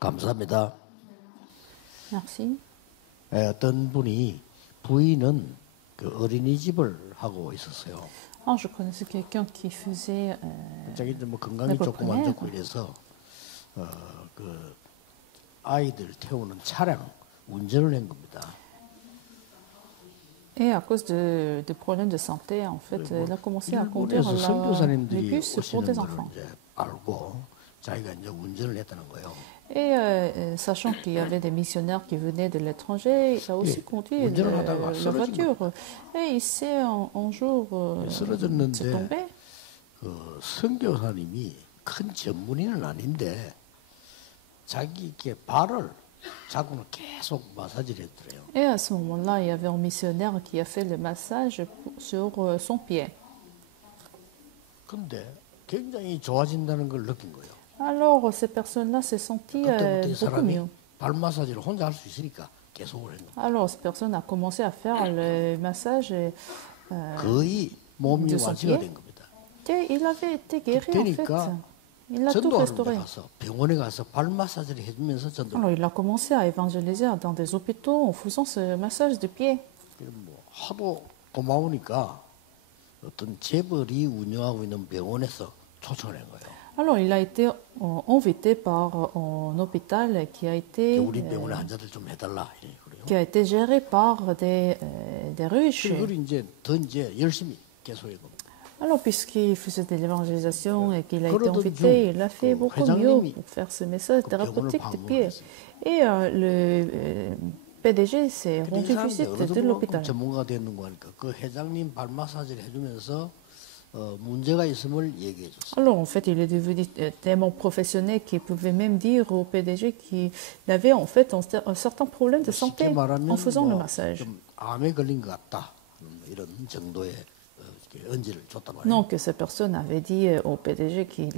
감사합니다. Merci. 어떤 분이 부인은 그 어린이집을 하고 있었어요. Alors, je connaissais quelqu'un qui faisait 자기 뭐 건강이 조금 안 좋고 이래서 그 아이들 태우는 차량 운전을 한 겁니다. et à cause de problèmes de santé, en fait, elle a commencé à conduire 일본에서 les 선교사님들이 bus pour 오시는 des 걸 enfants. 이제 알고 자기가 이제 운전을 했다는 거예요. Et sachant qu'il y avait des missionnaires qui venaient de l'étranger, il a aussi conduit la voiture. Et il s'est un jour s'est 쓰러졌는데 tombé. 그 선교사님이 큰 전문의는 아닌데 자기께 발을 자고는 계속 마사지를 했더래요. Et à ce moment-là, il y avait un missionnaire qui a fait le massage sur son pied. 근데 굉장히 좋아진다는 걸 느낀 거예요. Alors, ces personnes-là s'est senties 그때부터 이 beaucoup 사람이 mieux. 발 마사지를 혼자 할 수 있으니까 계속을 했는 거예요. Alors, cette personne a commencé à faire le massage 거의 몸이 de son 완치가 pied. 된 겁니다. Et il avait été guéri en fait. 그러니까 Il a tout 전도하는 데 restauré. 가서 병원에 가서 발 마사지를 해주면서 전도. Alors, il a commencé à évangéliser dans des hôpitaux en faisant ce massage de pied. 뭐 하도 고마우니까 어떤 재벌이 운영하고 있는 병원에서 초청을 한 거예요. Alors, il a été invité par un hôpital 우리 병원에 환자들 좀 해달라. 그래요. qui a été géré par des riches. 그걸 이제 더 이제 열심히 계속 해고. Alors, puisqu'il faisait de l'évangélisation et qu'il a été 그러던 invité, 중 il a fait 그 beaucoup mieux 회장님이 pour faire ce message 그 thérapeutique 병원을 de pied. 방문했어요. Et le PDG s'est 이 rendu 사람들 visite 어느 de 정도만큼 l'hôpital. 전문가가 됐는 거 하니까 그 회장님 발 마사지를 해주면서 문제가 있음을 얘기해 줬어요. Alors, en fait, il est devenu tellement professionnel qu'il pouvait même dire au PDG qu'il avait en fait un certain problème de santé 쉽게 말하면 en faisant le 뭐 massage. 좀 암에 걸린 것 같다 이런 정도의 언지를 줬단 말이에요. Non, que cette personne avait dit au PDG qu'il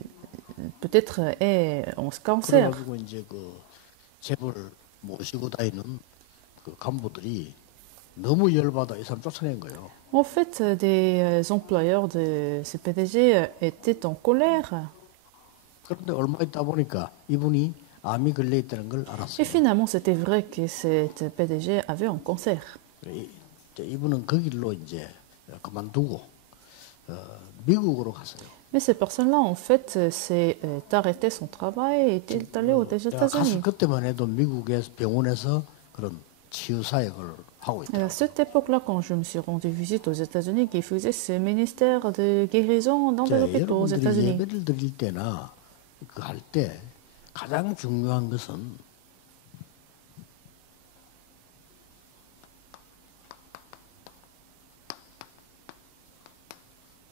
peut-être est en cancer. 그래가지고 이제 그 재벌을 모시고 다니는 그 간부들이 너무 열받아 이 사람 쫓아낸 거예요. En fait, des employeurs de ce PDG étaient en colère. 그런데 얼마 있다 보니까 이분이 암이 걸려 있다는 걸 Et 알았어요. finalement, c'était vrai que cet PDG avait un cancer. 이분은 그 길로 이제 그만두고 미국으로 갔어요. Mais cette personne-là, en fait, s'est arrêté son travail et est allé aux 갔을 États-Unis. 그때만 해도 미국의 병원에서 그런 치유 사역을 하고 Et 있다. à cette époque-là, quand je me suis rendu visite aux États-Unis, qui faisait ce ministère de guérison dans des hôpitaux aux 여러분들이 États-Unis. 예배를 드릴 때나 그 할 때 가장 중요한 것은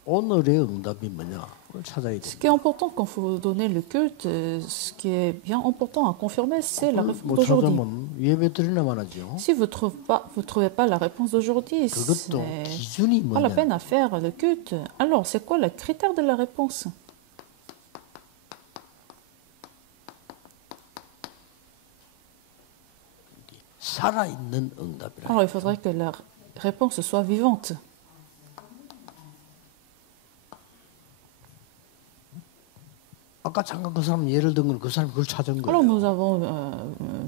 오늘의 응답이 뭐냐? 그걸 찾아야 Ce 됩니다. qui est important quand vous donnez le culte, ce qui est bien important à confirmer, c'est la réponse 못 d'aujourd'hui. 찾으면 예배 드리나만 하죠. Si vous ne trouvez pas la réponse d'aujourd'hui, 그것도 c'est 기준이 pas la 뭐냐? peine à faire le culte. Alors, c'est quoi le critère de la réponse? 살아있는 응답이라. Alors, il faudrait que la réponse soit vivante. 아까 잠깐 그 사람 예를 든 건 그 사람이 그걸 찾은 Alors, 거예요. nous avons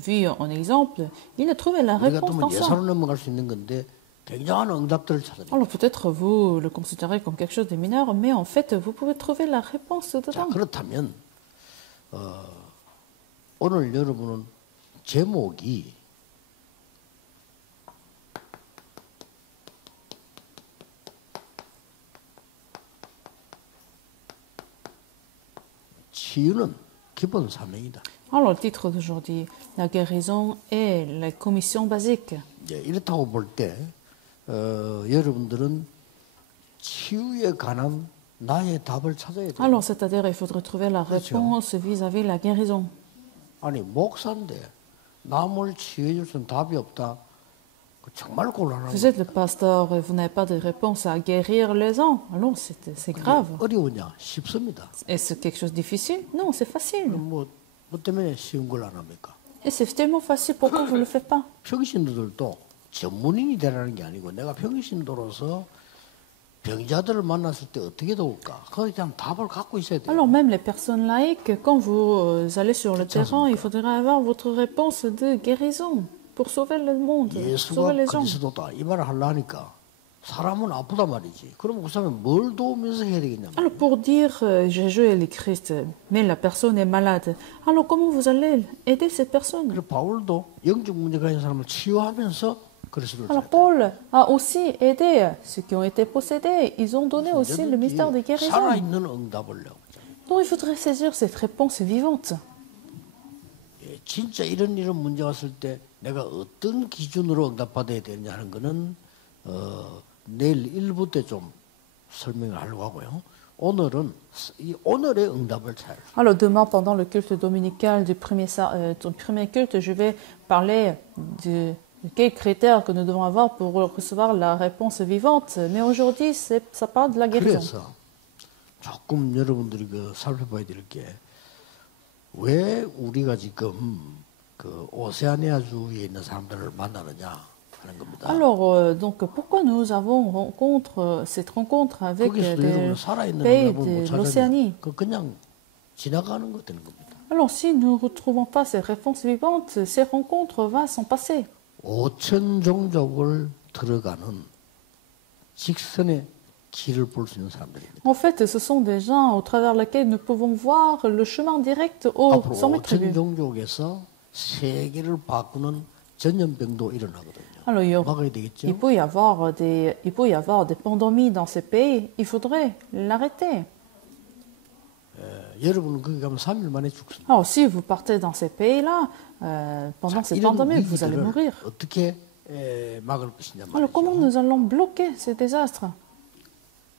vu un exemple. Il a trouvé la 우리가 réponse 또 dans ça. 예사로 넘어갈 수 있는 건데 굉장한 응답들을 찾아내요. Alors, peut-être vous le considérez comme quelque chose de mineur, mais en fait, vous pouvez trouver la réponse 자, dedans. 그렇다면 오늘 여러분은 제목이 치유는 기본 사명이다. Alors, le titre d'aujourd'hui, la guérison et la commission basique. 이제 이렇다고 볼 때 여러분들은 치유에 관한 나의 답을 찾아야 돼요. Alors, c'est-à-dire, il faudrait trouver la réponse vis-à-vis de la guérison. 아니 목사인데 남을 치유해 줄 수는 답이 없다. 그 정말 곤란한 Vous êtes le pasteur et vous n'avez pas de réponse à guérir les gens. Alors, c'est grave. 어려우냐? 쉽습니다. Est-ce quelque chose de difficile? Non, c'est facile. 뭐 때문에 쉬운 걸 안 합니까? Et c'est tellement facile, pourquoi vous ne le faites pas? 평신도들도 전문인이 되라는 게 아니고 내가 평신도로서 병자들을 만났을 때 어떻게 도울까? 거기에 대한 답을 갖고 있어야 돼요. Alors même les personnes laïques, quand vous allez sur le terrain, il faudrait avoir votre réponse de guérison pour sauver le monde, sauver 예수가 les gens. 그리스도다 이 말을 하려니까 사람은 아프다 말이지. 그럼 그 사람이 뭘 도우면서 해야 되겠냐? Alors pour dire Jésus est le Christ, mais la personne est malade, alors comment vous allez aider cette personne? 그리고 바울도 영적 문제가 있는 사람을 치유하면서 그리스도를 Alors Paul a aussi aidé ceux qui ont été possédés. Ils ont donné aussi le mystère de guérison. 살아있는 응답을 내고. Donc il faudrait saisir cette réponse vivante. 예, 진짜 이런 문제가 왔을 때 내가 어떤 기준으로 응답받아야 되느냐 하는 거는 내일 1부 때 좀 설명을 하려고 하고요. 오늘은 이 오늘의 응답을 잘. Alors demain, pendant le culte dominical du premier culte, je vais parler de quels critères que nous devons avoir pour recevoir la réponse vivante. Mais aujourd'hui, ça parle de la guérison. 그래서 조금 여러분들이 살펴봐야 될 게 왜 우리가 지금 그 오세아니아주에 있는 사람들을 만나느냐 하는 겁니다. Alors, donc, pourquoi nous avons cette rencontre avec des pays de l'Océanie? 그냥 지나가는 거 되는 겁니다. Alors, si nous ne retrouvons pas ces réponses vivantes, ces rencontres vont s'en passer. 5천 종족을 들어가는 직선의 길을 볼 수 있는 사람들입니다. En fait, ce sont des gens au travers lesquels nous pouvons voir le chemin direct au sommet 앞으로 5천 tribu. 종족에서 세계를 바꾸는 전염병도 일어나거든요. Alors, 막아야 되겠죠? il peut y avoir des pandémies dans ces pays. Il faudrait l'arrêter. 여러분은 거기 가면 3일 만에 죽습니다. Alors, si vous partez dans ces pays-là, pendant ces 이런 pandémies, vous allez mourir. 위기들을 어떻게 막을 것이냐 Alors, comment 말이죠. nous allons bloquer ces désastres?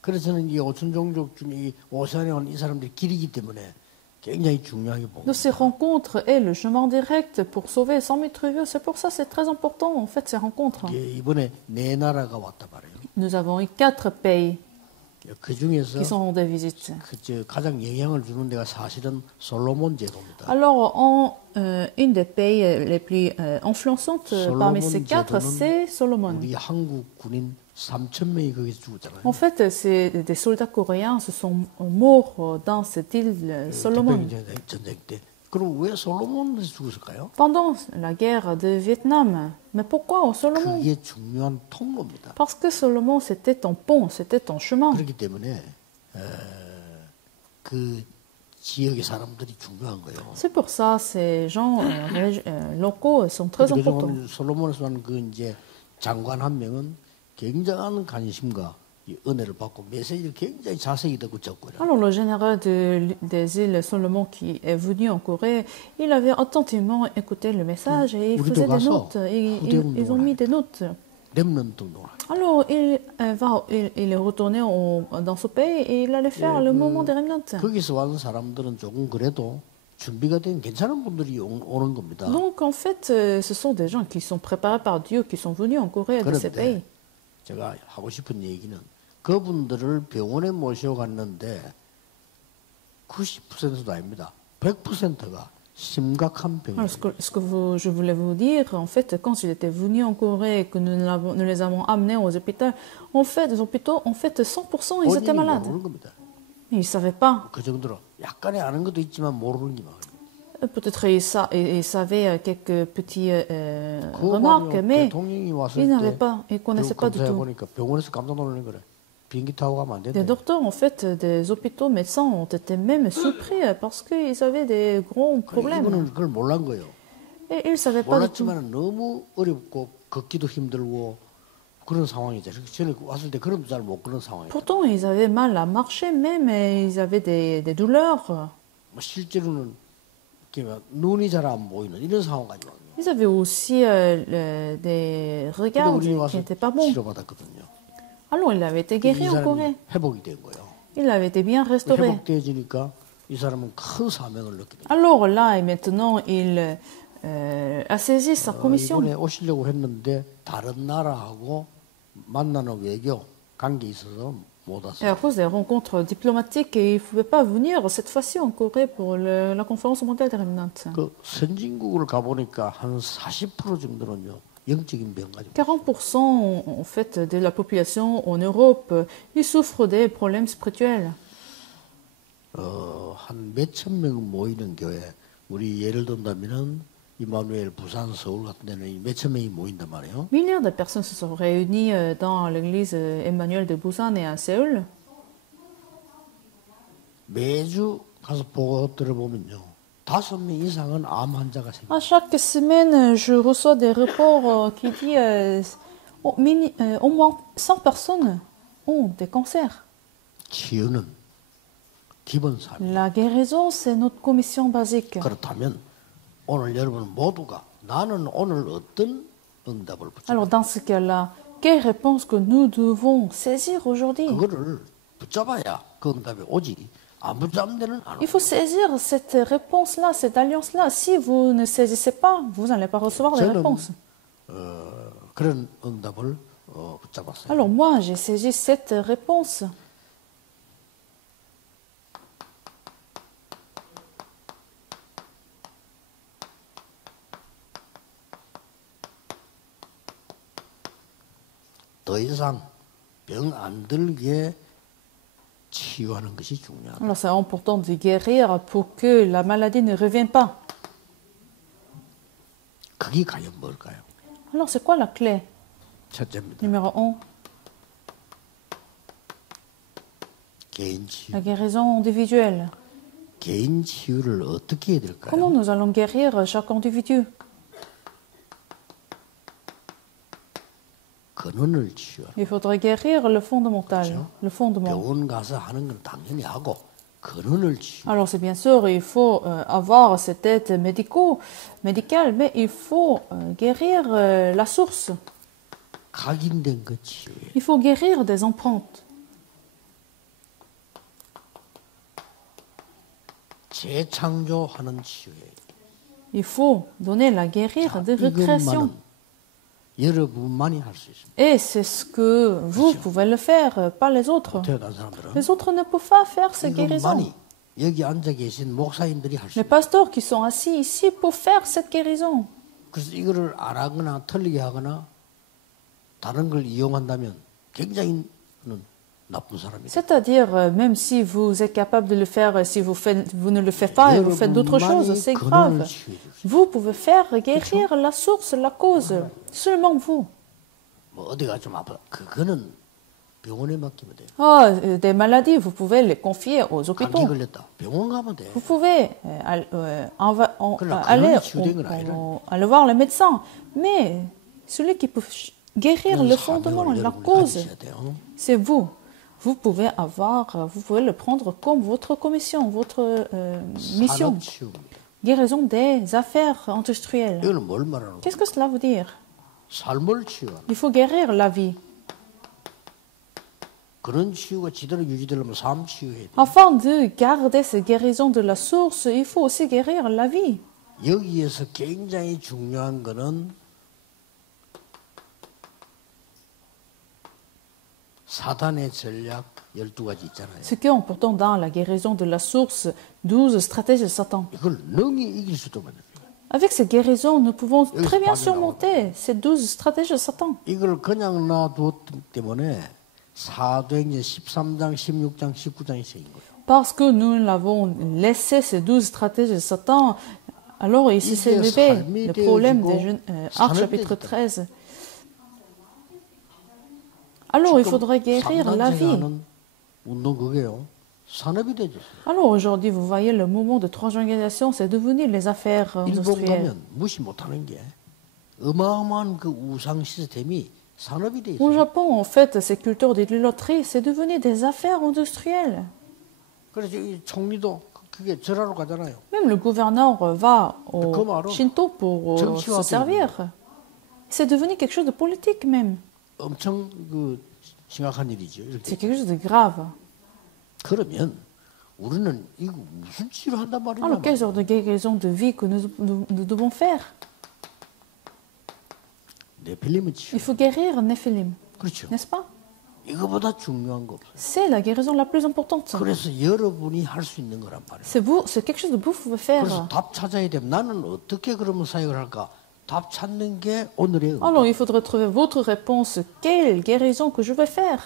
그래서 저는 이 5천 종족 중에 이 오세아니아 온 이 사람들이 길이기 때문에 굉장히 중요하게 De 봅니다. ces rencontres et le chemin direct pour sauver 100 000 tribus, c'est pour ça que c'est très important, en fait, ces rencontres. 이번에 네 나라가 왔다 말이에요. Nous avons eu 4 pays 그 중에서 qui sont rendus visite. 가장 영향을 주는 데가 사실은 솔로몬 제도입니다. Alors, une des pays les plus influençantes parmi ces 4, c'est Solomon. 우리 한국 군인 3,000명이 거기서 죽었잖아요. En fait, c'est des soldats coréens se sont morts dans cette île Solomon. 전쟁 때. 그럼 왜 솔로몬에서 죽었을까요? Pendant la guerre de Vietnam. Mais pourquoi au Solomon? 그게 중요한 통로입니다. Parce que Solomon, c'était un pont, c'était un chemin. 그렇기 때문에 그 지역의 사람들이 중요한 거예요. C'est pour ça ces gens locaux sont très importants. 솔로몬에서 한 그 이제 장관 한 명은 굉장한 관심과 이 은혜를 받고 메시지를 굉장히 자세히 듣고 적고요. Alors le général des îles Solomon qui est venu en Corée, il avait attentivement écouté le message et il faisait des notes. Ils ont mis des notes. 렘넌트 운동을. Alors il est retourné dans ce pays et il allait faire le moment des remnants. 거기서 왔는 사람들은 조금 그래도 준비가 된 괜찮은 분들이 오는 겁니다. Donc en fait, ce sont des gens qui sont préparés par Dieu, qui sont venus en Corée de ces pays. 제가 하고 싶은 얘기는 그분들을 병원에 모시고 갔는데 90%도 아닙니다. 100%가 심각한 병이에요. Alors, je voulais vous dire, en fait, quand il était venu en Corée et que nous les avons amenés aux hôpitaux, en fait, 100% ils étaient malades. Ils ne savaient pas. 그 정도로 약간의 아는 것도 있지만 모르는 게 많아요. Peut-être ils savaient quelques petites remarques, mais ils n'avaient pas, ils ne connaissaient pas du tout. 병원에서 깜짝 놀라는 거래. 비행기 타고 가면 안 된대. Des docteurs, en fait, des hôpitaux, médecins ont été même surpris parce qu'ils avaient des grands problèmes. 이분은 그걸 몰란 거예요. Et ils ne savaient pas du tout. 몰랐지만 너무 어렵고 걷기도 힘들고 그런 상황이죠. 전에 왔을 때 걸음도 잘 못 걷는 상황이죠. Pourtant, ils avaient mal à marcher même, et ils avaient des douleurs. 실제로는 눈이 잘 안 보이는 이런 상황까지 와요. Ils avaient aussi des regards qui n'étaient pas bons. 치료받았거든요. Alors, il avait été guéri en Corée. 회복이 된 거예요. Il avait été bien restauré. 회복되어지니까 이 사람은 큰 사명을 느끼게 돼요. Alors là, et maintenant, il a saisi sa commission. 이번에 오시려고 했는데 다른 나라하고 만나는 외교 관계 있어서 못 Et à 왔어요. cause des rencontres diplomatiques, il ne pouvait pas venir cette fois-ci en Corée pour la conférence mondiale des remnants. 그 선진국을 가보니까 한 40% 정도는요 영적인 병 가지고 40% en fait de la population en Europe, ils souffrent des problèmes spirituels. 한 몇천 명 모이는 교회 우리 예를 든다면은 이마누엘 부산 서울 같은 데는 몇천 명이 모인단 말이에요. Milliards de personnes se sont réunies dans l'église Emmanuel de Busan et à Séoul. 매주 가서 보고 들어보면요. 5명 이상은 암 환자가 생겨요. À chaque semaine, je reçois des reports qui disent au moins 100 personnes ont des cancers. 치유는 기본 삶. La guérison, c'est notre commission basique. 그렇다면 오늘 여러분 모두가 나는 오늘 어떤 응답을 붙여 Alors dans ce cas-là, quelle réponse que nous devons saisir aujourd'hui? 그거를 붙잡아야 그 응답이 오지. 안 붙잡는 데는 안 Il faut saisir cette réponse-là, cette alliance-là. Si vous ne saisissez pas, vous n'allez pas recevoir les 저는 réponses. 그런 응답을 붙잡았어요. Alors moi, j'ai saisi cette réponse. 더 이상 병 안 들게 치유하는 것이 중요하다. Alors c'est important de guérir pour que la maladie ne revienne pas. 그게 과연 뭘까요? Alors c'est quoi la clé? 첫째입니다. Numéro 1, 개인 치유. la guérison individuelle. 개인 치유를 어떻게 해야 될까요? Comment nous allons guérir chaque individu? 근원을 치유하라. Il faudrait guérir le fondamental, le fondement. 병원 가서 하는 건 당연히 하고 근원을 치유. Alors c'est bien sûr, il faut avoir cette aide médicale, mais il faut guérir la source. 각인된 그 치유에 Il faut guérir des empreintes. 재창조하는 치유에 Il faut donner la guérir de recréation. 이것만은 여러분만이 할 수 있습니다. Et c'est ce que vous pouvez le faire, pas les autres. 태어난 사람들은 Les autres ne peuvent pas faire ces guérisons. 이것만이 여기 앉아 계신 목사님들이 할 수 Les 있어요. pasteurs qui sont assis ici peuvent faire cette guérison. 그래서 이거를 안 하거나 틀리게 하거나 다른 걸 이용한다면 굉장히 나쁜 사람이에요. C'est-à-dire, même si vous êtes capable de le faire, si vous ne le faites pas et vous faites d'autres choses, c'est grave. Vous pouvez faire guérir la source, la cause. Seulement vous. 뭐 어디가 좀 아파. 그거는 병원에 맡기면 돼요. Ah, des maladies, vous pouvez les confier aux 감기 hôpitaux. 걸렸다. 병원 가면 돼. Vous pouvez aller voir le médecin. Mais celui qui peut guérir le fondement, la cause, c'est vous. Vous pouvez le prendre comme votre commission, votre mission. 산업치유입니다. Guérison des affaires industrielles. 이거는 뭘 말하는 거예요? Qu'est-ce que cela veut dire? 삶을 치유하는 Il faut guérir la vie. 그런 치유가 제대로 유지되려면 삶 치유해야 돼. Afin de garder cette guérison de la source, il faut aussi guérir la vie. 여기에서 굉장히 중요한 거는 사단의 전략 12가지 있잖아요. Ce qui est important dans la guérison de la source, 12 stratèges de Satan. 이걸 능히 이길 수도 없는 거예요. Avec cette guérison, nous pouvons très bien surmonter ces 12 stratèges de Satan. 이걸 그냥 놔두었기 때문에 사도행전 13장, 16장, 19장이 생긴 거예요. Parce que nous l'avons laissé ces 12 stratèges de Satan, alors ici s'est levé le problème des Actes chapitre 13. Alors il faudrait guérir la vie. 운동 그게요. 산업이 되죠. Alors aujourd'hui, vous voyez, le mouvement de transgénération, c'est devenu les affaires 일본 industrielles. 가면 무시 못하는 게 어마어마한 그 우상 시스템이 산업이 돼 Au 있어요. Japon, en fait, ces cultures d'idolâtrie, c'est devenu des affaires industrielles. 그래서 이 총리도 그게 절하러 가잖아요. Même le gouverneur va au Comme alors, Shinto pour se servir. C'est devenu quelque chose de politique même. 엄청 그 심각한 일이죠. C'est 이렇게. quelque chose de grave. 그러면 우리는 이거 무슨 치료를 한단 말이냐? Alors, quel genre de guérison de vie que nous devons faire? 네필림은 치료. Il faut guérir Néphilim, 그렇죠. n'est-ce pas? 이거보다 중요한 거 없어요. C'est la guérison la plus importante. 그래서 여러분이 할 수 있는 거란 말이에요. C'est quelque chose que vous pouvez 그래서 faire. 답 찾아야 되면 나는 어떻게 그러면 사역을 할까? 답 찾는 게 오늘의 응답. Alors il faudrait trouver votre réponse. Quelle guérison que je vais faire?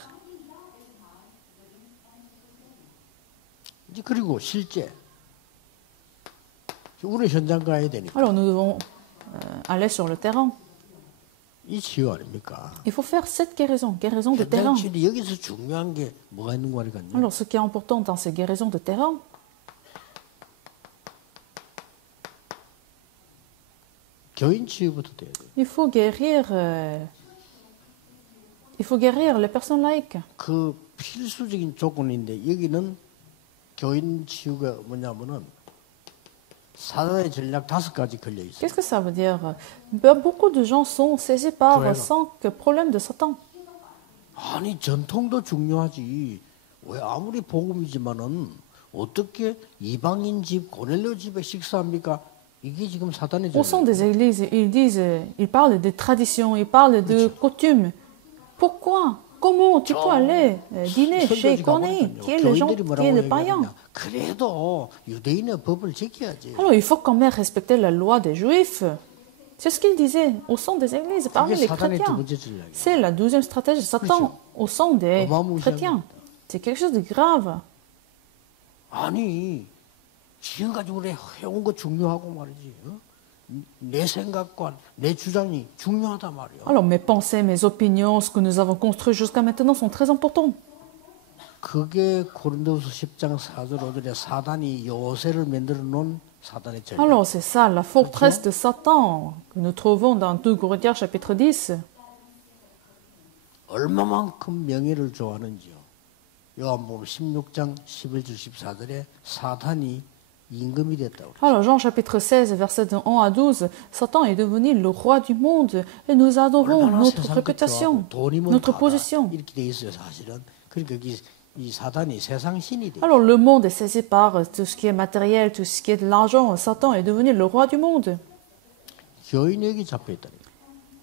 이제 그리고 실제 우리 현장 가야 되니까 Alors nous devons aller sur le terrain. 이 치유 아닙니까? Il faut faire cette guérison, guérison de terrain. 현장 치유 여기서 중요한 게 뭐가 있는 거 아니까요? Alors ce qui est important dans ces guérisons de terrain, 교인 치유부터 돼야 돼요. il faut guérir les personnes laïques. 그 필수적인 조건인데 여기는 교인 치유가 뭐냐면은 사단의 전략 5가지 걸려 있어요. Qu'est-ce que ça veut dire? Beaucoup de gens sont saisis par Joël. 5 problèmes de Satan. 아니 전통도 중요하지. 왜 아무리 복음이지만은 어떻게 이방인 집 고넬료 집에 식사합니까? 이게 지금 사단의 Au sein 전략. des églises, ils disent, ils parlent de traditions, ils parlent de coutumes. Pourquoi? Comment tu peux aller dîner chez Corneille, qui est le gens, qui est le païen? 그래도 유대인의 법을 지켜야지. Alors il faut quand même respecter la loi des Juifs. C'est ce qu'ils disaient au sein des églises, parmi 그게 les 사단의 두 chrétiens. 번째 전략이야. C'est la deuxième stratégie de Satan au sein des 어마무시한 chrétiens. 겁니다. C'est quelque chose de grave. 아니 지금까지 우리 해온 거 중요하고 말이지. 어? 내 생각과 내 주장이 중요하다 말이야. Alors mes pensées, mes opinions, ce que nous avons construit jusqu'à maintenant sont très importants. 그게 고린도후서 10장 4절 5절에 사단이 요새를 만들어 놓은 사단의 전략. Alors c'est ça, la forteresse de Satan que nous trouvons dans 2 Corinthiens chapitre 10. 얼마만큼 명예를 좋아하는지요. 요한복음 16장 11절 14절에 사단이 임금이 됐다고. Alors Jean chapitre 16, versets de 1 à 12, Satan est devenu le roi du monde et nous adorons 얼마나 notre 세상 réputation, 끝이와 돈이면 notre 다다 position. 이렇게 돼 있어요 사실은. 그러니까 이 사단이 세상 신이 돼. Alors le monde est saisi par tout ce qui est matériel, tout ce qui est de l'argent. Satan est devenu le roi du monde. 교인에게 잡혀 있다니.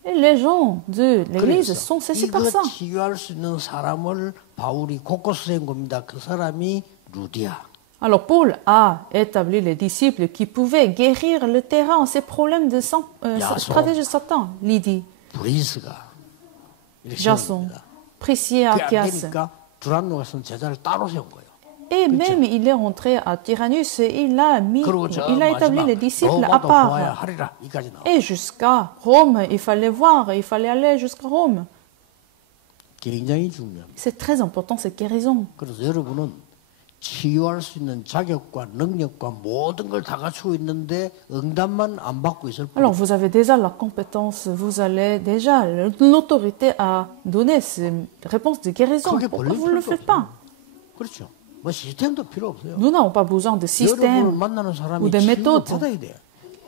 Et les gens de l'Église 그래서 sont saisis par ça. 이거 치유할 수 있는 사람을 바울이 곳곳에 세운 겁니다. 그 사람이 루디아. Alors Paul a établi les disciples qui pouvaient guérir le terrain, ces problèmes de stratégie de Satan. Lydie, 브리스가 이렇게 Jason, 세웁니다. Priscier, 그게 안 Achias. 되니까 두란노가 쓴 제자를 따로 세운 거예요. Et même il est rentré à Tyrannus et il a établi les disciples à 로마도 보아야 part. 하리라 이까지 나와. Et jusqu'à Rome, il fallait voir, il fallait aller jusqu'à Rome. 굉장히 중요합니다. C'est très important cette guérison. 그래서 여러분은 치유할 수 있는 자격과 능력과 모든 걸 다 갖추고 있는데 응답만 안 받고 있을 Alors 뿐이에요. vous avez déjà la compétence, vous avez déjà l'autorité à donner ces réponses de guérison. 그게 Pourquoi 벌릴 vous ne le 필요도 faites 없어요. pas? 그렇죠. 뭐 시스템도 필요 없어요. Nous n'avons pas besoin de 여러분을 système 만나는 ou 사람이 de 치유를 méthodes. 받아야 돼.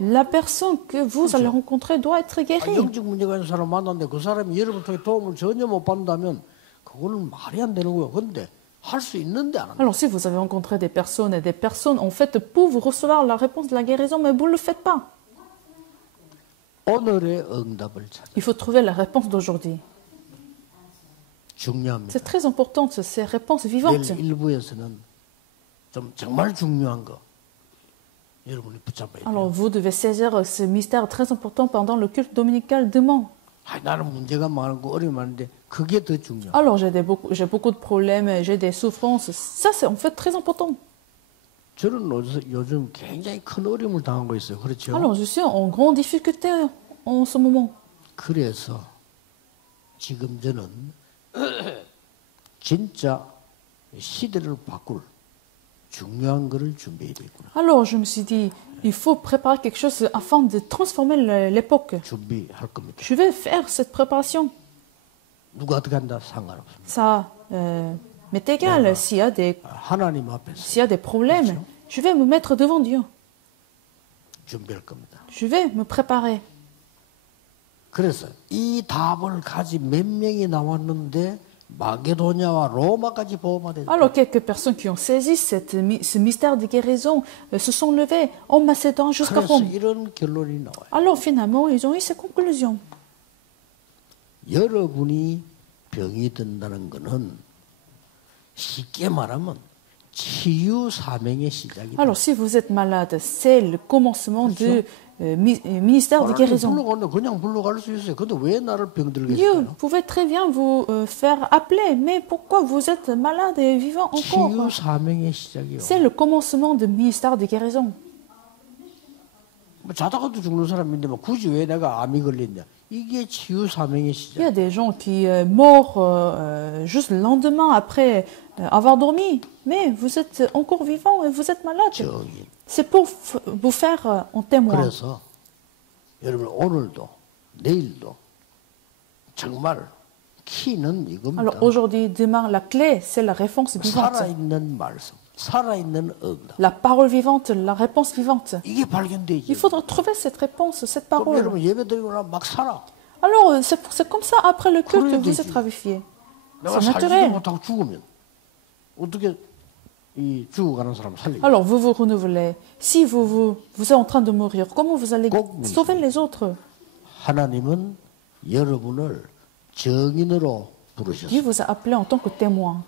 La personne que vous allez rencontrer doit être guérie. 영적 문제가 있는 사람 만났는데 그 사람이 여러분 통해 도움을 전혀 못 받는다면 그거는 말이 안 되는 거예요. 근데 할 수 있는데 안 한다. Alors si vous avez rencontré des personnes et des personnes en fait peuvent recevoir la réponse de la guérison, mais vous ne le faites pas. 오늘의 응답을 찾아. Il faut trouver la réponse d'aujourd'hui. 중요합니다. C'est très important, ces réponses 내일 vivantes. 일부에서는 좀 정말 중요한 거 여러분이 붙잡아야 Alors 돼요. vous devez saisir ce mystère très important pendant le culte dominical demain. 나는 문제가 많고 어려움이 많은데 그게 더 중요해요. Alors j'ai beaucoup de problèmes, j'ai des souffrances. Ça c'est en fait très important. 저는 요즘 굉장히 큰 어려움을 당하고 있어요. 그렇죠? Alors je suis en grande difficulté en ce moment. 그래서 지금 저는 진짜 시대를 바꿀 중요한 거를 준비해야 되구나. Alors je me suis dit, il faut préparer quelque chose afin de transformer l'époque. 준비할 겁니다. Je vais faire cette préparation. 누가 어떻게 한다 상관없습니다. Ça m'est égal s'il y a 하나님 앞에서 s'il y a des problèmes. Je vais me mettre devant Dieu. 준비할 겁니다. Je vais me préparer. 그래서 이 답을 가진 몇 명이 나왔는데 마게도냐와 로마까지 보호받았다. Alors quelques personnes qui ont saisi ce mystère de guérison se sont levées en Macédoine jusqu'à 그래서 Rome. 이런 결론이 나와요. Alors finalement, ils ont eu ces conclusions. 여러분이 병이 든다는 것은 쉽게 말하면 치유 사명의 시작이다. Alors, si vous êtes malade, c'est le commencement du ministère de guérison. 불러가는데 그냥 불러갈 수 있어요. 근데 왜 나를 병들게 Dieu 했어요? pouvait très bien vous faire appeler, mais pourquoi vous êtes malade et vivant 치유 encore? 사명의 시작이요. C'est le commencement du ministère de guérison. 뭐 자다가도 죽는 사람인데 뭐 굳이 왜 내가 암이 걸렸냐? 이게 치유 사명의 Il y 시작. a des gens qui meurent juste le lendemain après avoir dormi, mais vous êtes encore vivant et vous êtes malade. 정인. C'est pour vous faire en témoin. 그래서 여러분 오늘도 내일도 정말 키는 이겁니다. Alors aujourd'hui, demain, la clé, c'est la réponse vivante. 살아있는 말씀, 살아있는 응답. La parole vivante, la réponse vivante. 이게 발견되지. Il faudra trouver cette réponse, cette 그럼 parole. 여러분 예배 드리고 나면 막 살아. Alors, c'est comme ça, après le culte, 그래야 vous 되지. êtes ravifié. 내가 C'est 살지도 naturel. 못하고 죽으면 어떻게 이 죽어가는 사람 살리고? Alors, vous vous renouvelez. Si vous êtes en train de mourir, comment vous allez 꼭 sauver les autres? 하나님은 여러분을 정인으로 Dieu 부르셨어요. vous a appelé en tant que témoin.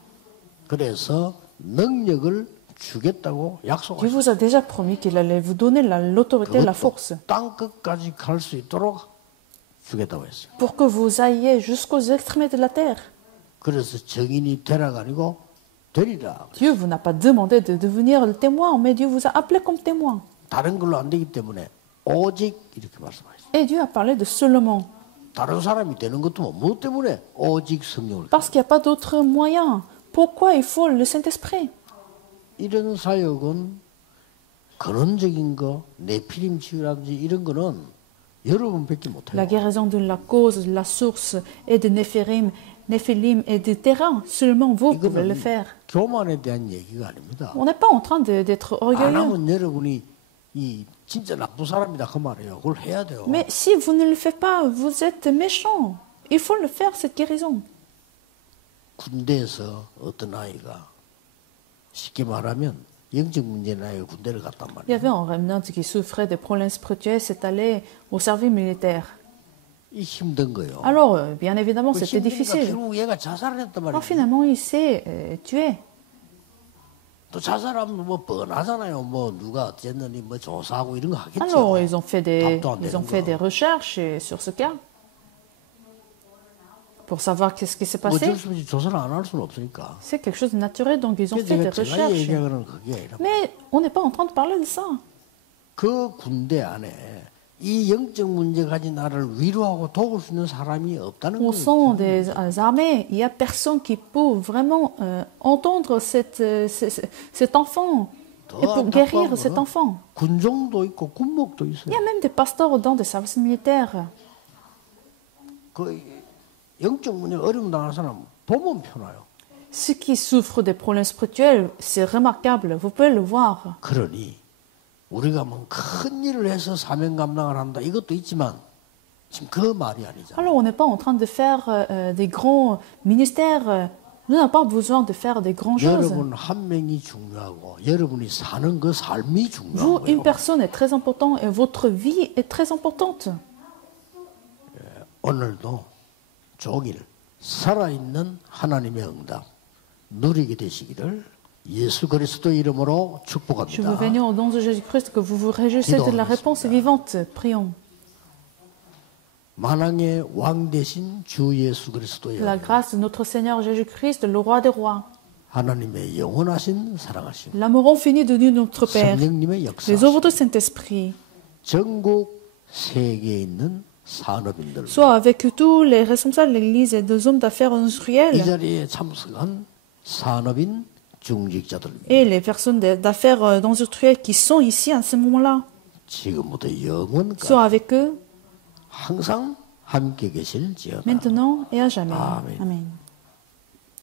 그래서 능력을 주겠다고 Dieu 약속하셨어요. vous a déjà promis qu'il allait vous donner l'autorité et la force 땅 끝까지 갈 수 있도록 주겠다고 했어요. pour que vous ayez jusqu'aux extrémités de la terre. 그래서 정인이 되라가 아니고 되리라. Dieu vous n'a pas demandé de devenir le témoin, mais Dieu vous a appelé comme témoin. 다른 걸로 안 되기 때문에 오직 이렇게 말씀하셨어요. Et Dieu a parlé de seulement, 다른 사람이 되는 것도 뭐 무엇 때문에 오직 성령을. parce qu'il n'y a pas d'autre moyen. Pourquoi il faut le Saint-Esprit? 이런 사역은 근원적인 거, 네피림 치유라든지 이런 거는 여러분밖에 못해요. La guérison de la cause, de la source et de Néphilim et du terrain, seulement vous pouvez le 이거는 faire. 교만에 대한 얘기가 아닙니다. On n'est pas en train d'être 안 orgueilleux. 하면 여러분이 이 진짜 나쁜 사람이다 그 말이에요. 그걸 해야 돼요. Mais si vous ne le faites pas, vous êtes méchant. Il faut le faire, cette guérison. 군대에서 어떤 아이가 쉽게 말하면 영적 문제는 아이가 군대를 갔단 Il y 말이에요. avait un remnant qui souffrait de problèmes spirituels, s'est allé au service militaire. 이 힘든 거예요. Alors, bien évidemment, 그 c'était 힘드니까 difficile. 결국 얘가 자살을 했단 Alors, 말이에요. finalement, il s'est tué. 또 자살하면 뭐 뻔하잖아요. 뭐 누가 어쨌느니 뭐 조사하고 이런 거 하겠죠. Alors, ils ont fait 답도 안 되는 des 거. recherches sur ce cas pour savoir qu'est-ce qui s'est 뭐 passé. 어쩔 수 없이 조사를 안 할 수는 없으니까. C'est quelque chose de naturel, donc ils ont 그래서 fait des 제가 recherches. 얘기하는 그게 아니라 Mais on n'est pas en train de parler de ça. 그 군대 안에 이 영적 문제 가진 나를 위로하고 도울 수 있는 사람이 없다는 Au 거예요. sein des armées, il n'y a personne qui peut vraiment entendre cet enfant et pour guérir cet enfant. 군종도 있고 군목도 Il 있어요. y a même des pasteurs dans des services militaires. 그 영적 문제 어려움 당하는 사람 보면 편해요. Ceux qui souffrent des problèmes spirituels, c'est remarquable, vous pouvez le voir. 그러니 우리가 뭐 큰 일을 해서 사명 감당을 한다 이것도 있지만 지금 그 말이 아니잖아요. Alors on n'est pas en train de faire des grands ministères. Nous n'avons pas besoin de faire des grandes choses. 여러분 한 명이 중요하고 여러분이 사는 그 삶이 중요한 Vous, une 거예요. personne est très importante et votre vie est très importante. 오늘도 종일 살아있는 하나님의 응답 누리게 되시기를 예수 그리스도 이름으로 Je vous 축복합니다. bénis au nom de Jésus-Christ que vous vous réjouissez de la réponse vivante. Prions. 만왕의 왕 되신 주 예수 그리스도의 La grâce de notre Seigneur Jésus-Christ, le roi des rois, 하나님의 영원하신 사랑하심 l'amour infini de Dieu notre Père, 성령님의 역사 les œuvres du Saint-Esprit, 전국 세계에 있는 산업인들 soit avec tous les responsables de l'Église et des hommes d'affaires 이 industriels 자리에 참석한 산업인 중직자들 et les personnes d'affaires industrielles qui sont ici à ce moment-là, 지금부터 영원까지 soit avec eux 항상 함께 계실지어다. maintenant et à jamais. Amen. Amen.